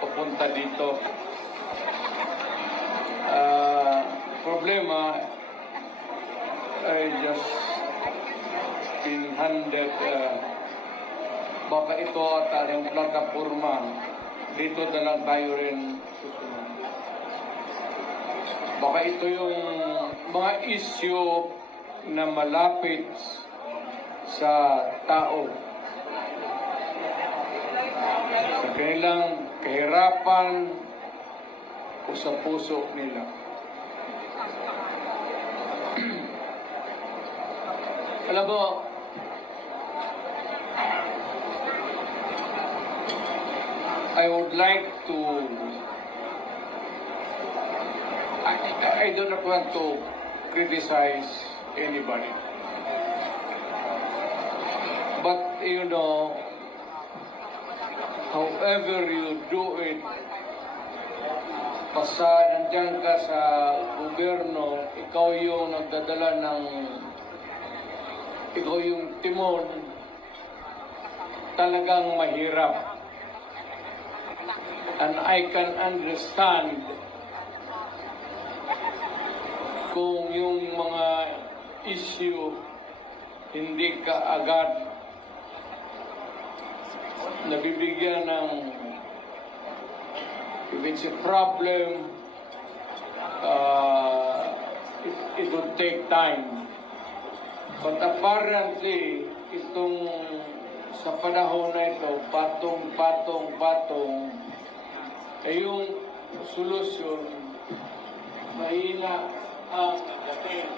papunta dito. Problema, I just been handed baka ito at yung plataforma dito na lang tayo rin susunod. Baka ito yung mga issue na malapit sa tao, sa kanilang kahirapan o sa puso nila. Alam mo, I would like to, I do not want to criticize anybody. But, you know, however you do it, nandiyan ka sa gobyerno, ikaw yung nagdadala ng, ikaw yung timon, talagang mahirap. And I can understand kung yung mga issue hindi ka agad nabibigyan ng, if it's a problem, it would take time. But apparently, itong sa panahon na ito, patong, ay yung solusyon, mahina ang dating.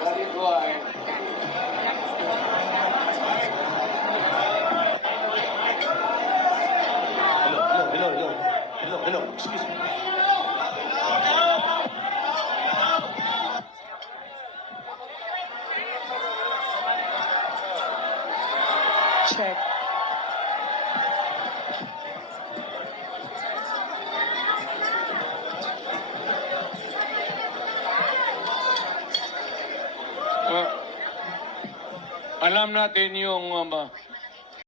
That is why, Hello, excuse me. Check. alam natin yung